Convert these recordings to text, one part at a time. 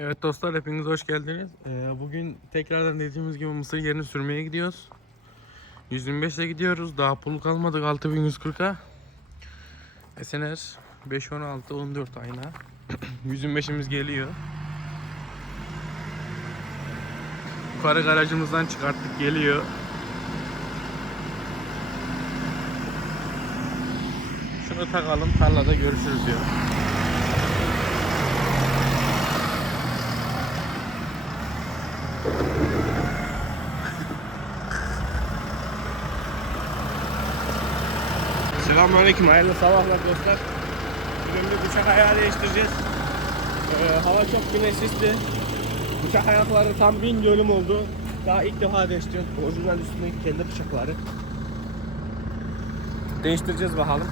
Evet dostlar hepiniz hoş geldiniz. Ee, bugün tekrardan dediğimiz gibi mısır yerini sürmeye gidiyoruz. 125'e gidiyoruz. Daha pul kalmadık 6140'a. SNR 516 14 ayna. 125'imiz geliyor. Yukarı garajımızdan çıkarttık geliyor. Şunu takalım tarlada görüşürüz diyor. Selamünaleyküm, hayırlı sabahlar dostlar. Bugün bir bıçak ayağı değiştireceğiz. Ee, hava çok güneşli. Bıçak ayakları tam bin dönüm oldu. Daha ilk defa değiştiriyoruz. Orijinal üstündeki kendi bıçakları. Değiştireceğiz bakalım.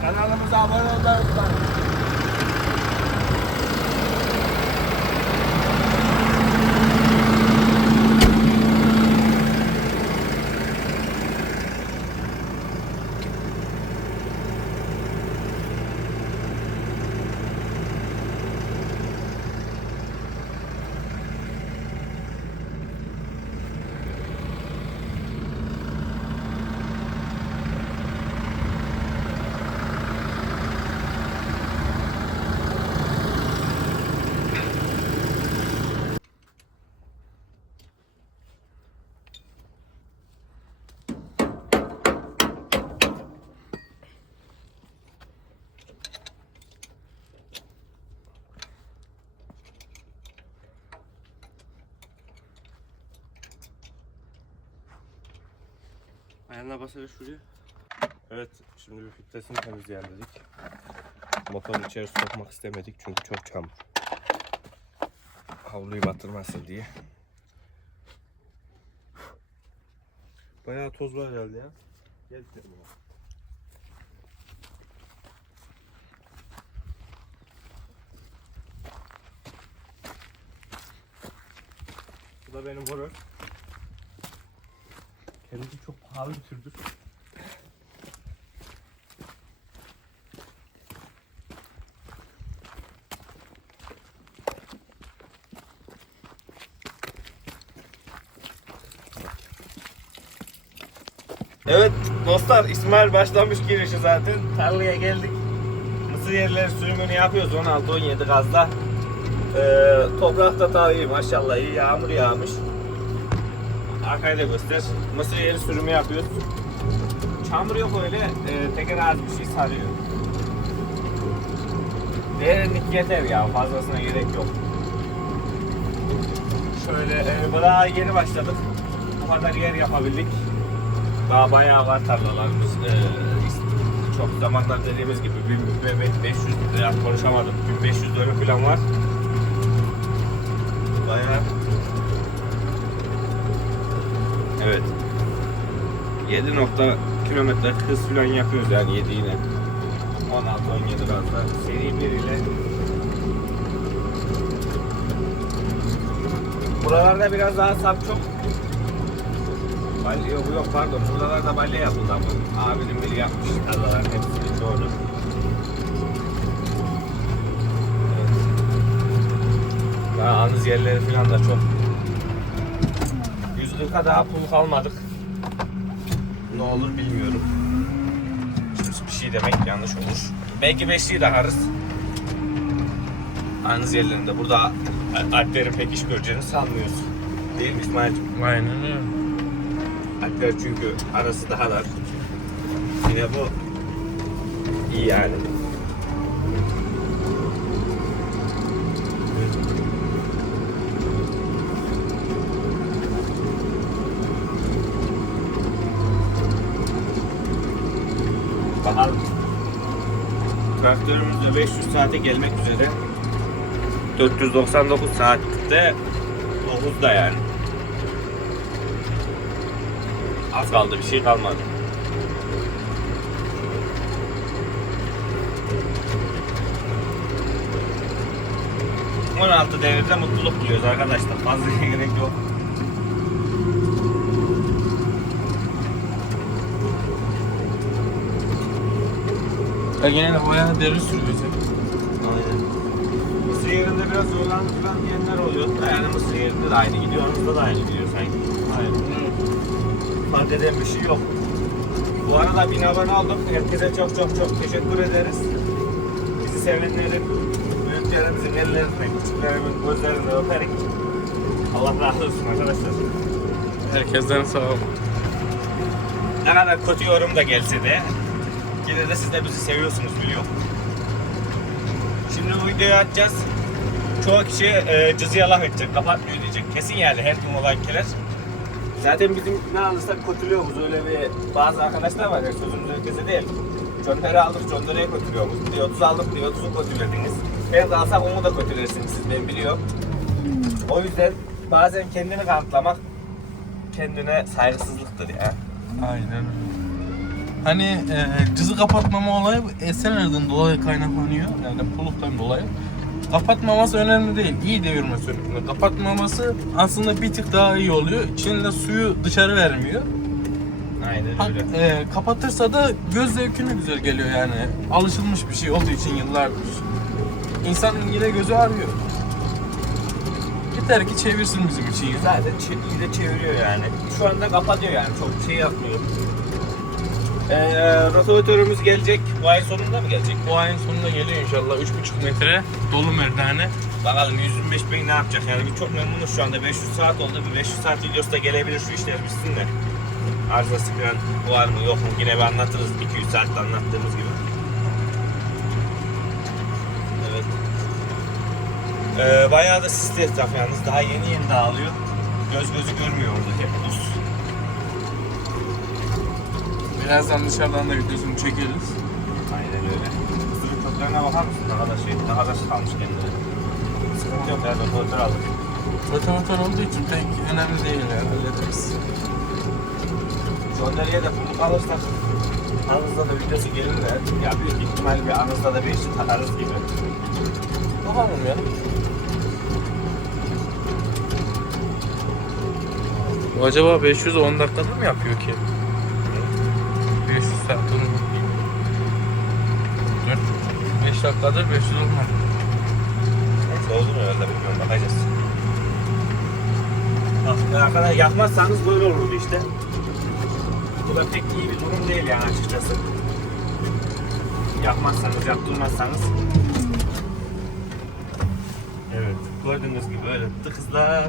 Kanalımıza abone olmayı unutmayın. Ayağına basarız şuraya. Evet, şimdi bir filtresini temizleyelim dedik. İçeri sokmak istemedik çünkü çok çamur. Havluyu batırmasın diye. Bayağı toz var herhalde ya. Gel gidelim ya. Bu da benim horor. Kendisi çok pahalı bir türdür. Evet dostlar İsmail başlamış girişi zaten. Tarlaya geldik. Mısır yerleri sürümünü yapıyoruz 16-17 gazda. Ee, toprak da tabii maşallah iyi yağmur yağmış. Arkayı da göster. Mısır yeri sürümü yapıyoruz. Çamur yok öyle. E, teker az bir şey sarıyor. Derinlik yeter ya. Fazlasına gerek yok. Şöyle e, bu daha yeni başladık. Bu kadar yer yapabildik. Daha bayağı var tarlalarımız. E, çok zamanlar dediğimiz gibi 1500 ya konuşamadım. 1500 dönüm falan var. Bayağı Evet. 7 nokta kilometre hız falan yapıyoruz yani 7 yine. 16-17 gazda. Seri 1 ile. Buralarda biraz daha sap çok. Balya yok, yok pardon. Buralarda balya yapıldı ama. Abinin biri yapmış. Tarlaların hepsini çoğunu. Evet. Yerleri falan da çok 140'a daha pul kalmadık. Ne olur bilmiyorum. Bir şey demek yanlış olur. Belki 5'liği de harız. Aynı yerlerinde. Burada alplerin pek iş göreceğini sanmıyoruz. Değil mi İsmail'cim? Aynen öyle. Alpler çünkü arası daha dar. Yine bu iyi yani. Bakalım. Traktörümüz de 500 saate gelmek üzere. 499 saatte 9'da yani. Az kaldı bir şey kalmadı. ...16 devirde mutluluk buluyoruz arkadaşlar. Fazla gerek yok. Ergen'e bayağı derin sürüyorsun. Aynen. Mısır yerinde biraz zorlandı falan diyenler oluyor. Yani Mısır yerinde de aynı gidiyor, aramızda da aynı gidiyor sanki. Aynen. Fark eden bir şey yok. Bu arada bin abone olduk. Herkese çok çok çok teşekkür ederiz. Bizi sevenlerin, büyüklerimizin ellerinden, küçüklerimin gözlerinden öperik. Allah razı olsun arkadaşlar. Herkesten sağ ol. Ne kadar kötü yorum da gelse de yine de siz de bizi seviyorsunuz biliyorum. Şimdi bu videoyu açacağız. Çoğu kişi e, cızıya laf edecek, kapatmıyor diyecek. Kesin yani her gün olan keler. Zaten bizim ne alırsak kötülüyoruz. Öyle bir bazı arkadaşlar var ya sözümüz herkese değil. Çönteri aldık, çönteriye kötülüyoruz. Diyor 30 aldık, diyor 30'u kötülediniz. Her de alsak onu da kötülersiniz siz ben biliyorum. O yüzden bazen kendini kanıtlamak kendine saygısızlıktır ya. Aynen öyle. Hani e, cızı kapatmama olayı bu Esener'den dolayı kaynaklanıyor. Yani puluktan dolayı. Kapatmaması önemli değil. İyi devirme sürücünde. Kapatmaması aslında bir tık daha iyi oluyor. İçinde suyu dışarı vermiyor. Aynen Ha, öyle. e, kapatırsa da göz zevkine güzel geliyor yani. Alışılmış bir şey olduğu için yıllardır. İnsanın yine gözü ağrıyor. Yeter ki çevirsin bizim için. Zaten çe- iyi de çeviriyor yani. Şu anda kapatıyor yani çok şey yapmıyor. Ee, rotavatörümüz gelecek. Bu ay sonunda mı gelecek? Bu ayın sonunda geliyor inşallah. 3,5 metre dolu merdane. Bakalım 125 bin ne yapacak? Yani biz çok memnunuz şu anda. 500 saat oldu. Bir 500 saat videosu da gelebilir şu işler bitsin de. Arızası falan var mı yok mu? Yine bir anlatırız. 200 saatte anlattığımız gibi. Evet. Ee, bayağı da sisli etraf yalnız. Daha yeni yeni dağılıyor. Göz gözü görmüyor orada hep buz Birazdan dışarıdan da videosunu çekeriz. aynen öyle Kızılın köklerine bakar mısın ne kadar şey ne kadar kalmış kendine sıkıntı yok yani fotoğraf aldık Otomotor olduğu için pek önemli değil yani hallederiz. Jolleriye de bunu alırsak Anızda da videosu gelir de ya büyük ihtimal bir anızda da bir işi takarız gibi. Bakalım ya. Acaba 510 dakikada mı yapıyor ki? 500 saat onu 4 5 dakikadır 500 olmadı. Oldu mu öyle bilmiyorum bakacağız. Bak arkadaşlar yakmazsanız böyle olurdu işte. Bu da pek iyi bir durum değil yani açıkçası. Yakmazsanız, yaptırmazsanız. Evet, gördüğünüz gibi öyle tıkızlar.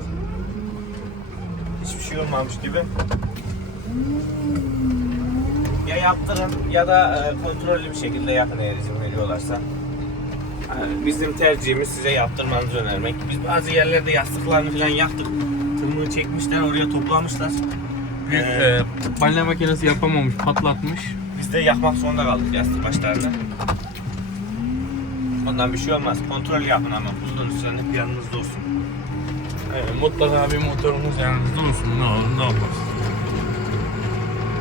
Hiçbir şey olmamış gibi. Ya yaptırın ya da e, kontrollü bir şekilde yapın eğer izin veriyorlarsa. Yani bizim tercihimiz size yaptırmanızı önermek. Biz bazı yerlerde yastıklarını falan yaktık. Tırmığı çekmişler, oraya toplamışlar. Büyük Ee, e, balya makinesi yapamamış, patlatmış. Biz de yakmak zorunda kaldık yastık başlarını. Ondan bir şey olmaz. Kontrol yapın ama buzun üstünde hep yanınızda olsun. E, mutlaka bir motorumuz yanımızda olsun. Ne olur ne olmaz.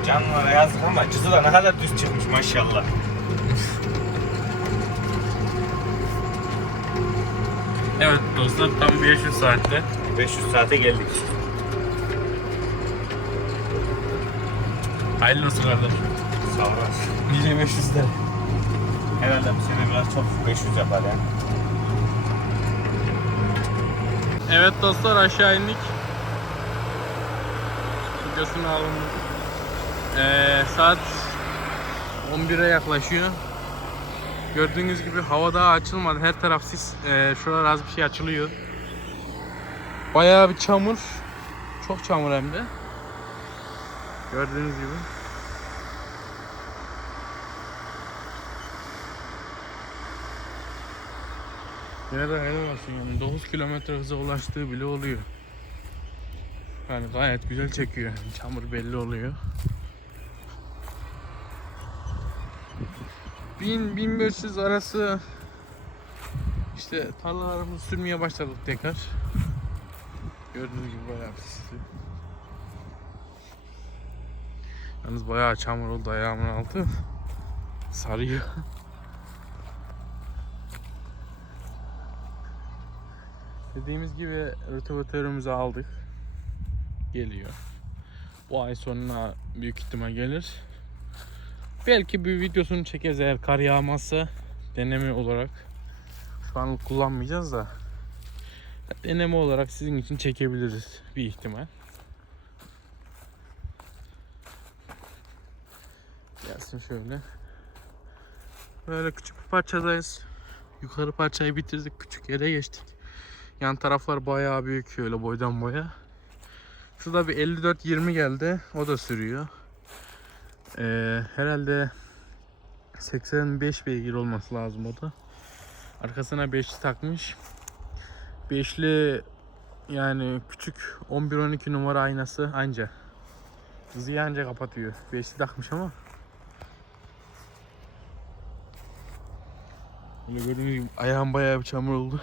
Canlılara yazdık ama cızı da ne kadar düz çıkmış maşallah. Evet dostlar tam 500 saatte 500 saate geldik. Hayırlı olsun kardeşim. Sağ olasın. Nice 500'de. Herhalde bu sene biraz çok 500 yapar ya. Evet dostlar aşağı indik. Videosunu alındı. Ee, saat 11'e yaklaşıyor. Gördüğünüz gibi hava daha açılmadı. Her taraf sis. Ee, şuralar az bir şey açılıyor. Bayağı bir çamur. Çok çamur hem de. Gördüğünüz gibi. Yine de helal olsun yani 9 kilometre hıza ulaştığı bile oluyor. Yani gayet güzel çekiyor çamur belli oluyor. 1000-1500 arası işte tarlalarımızı sürmeye başladık tekrar. Gördüğünüz gibi bayağı pisli. Yalnız bayağı çamur oldu ayağımın altı. Sarıyor. Dediğimiz gibi rotavatörümüzü aldık. Geliyor. Bu ay sonuna büyük ihtimal gelir. Belki bir videosunu çekeriz eğer kar yağmazsa deneme olarak. Şu an kullanmayacağız da. Deneme olarak sizin için çekebiliriz bir ihtimal. Gelsin şöyle. Böyle küçük bir parçadayız. Yukarı parçayı bitirdik. Küçük yere geçtik. Yan taraflar bayağı büyük şöyle boydan boya. Şurada bir 54-20 geldi. O da sürüyor. Ee, herhalde 85 beygir olması lazım o da. Arkasına 5'li takmış. 5'li yani küçük 11-12 numara aynası anca. Hızı anca kapatıyor. 5'li takmış ama. Böyle gördüğünüz gibi ayağım bayağı bir çamur oldu.